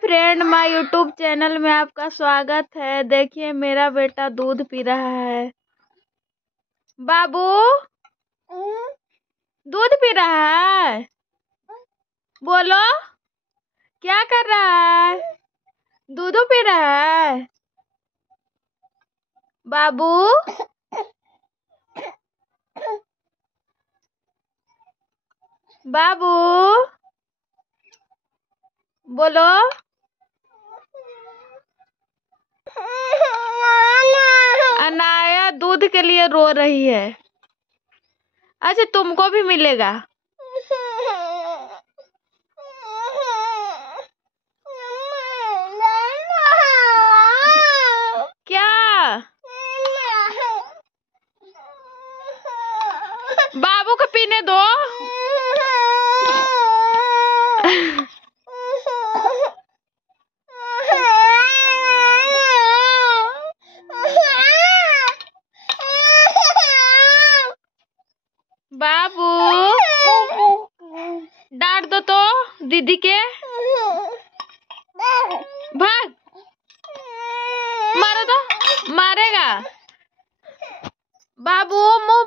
Friend, my YouTube channel में आपका स्वागत है। देखिए मेरा बेटा दूध पी रहा है। बाबू दूध पी रहा है। बोलो क्या कर रहा है? दूध पी रहा है। बाबू बाबू बोलो। अनाया दूध के लिए रो रही है। अच्छा तुमको भी मिलेगा। क्या बाबू को पीने दो। बाबू डांट दो तो दीदी के। भाग, मारो तो मारेगा। बाबू मुंह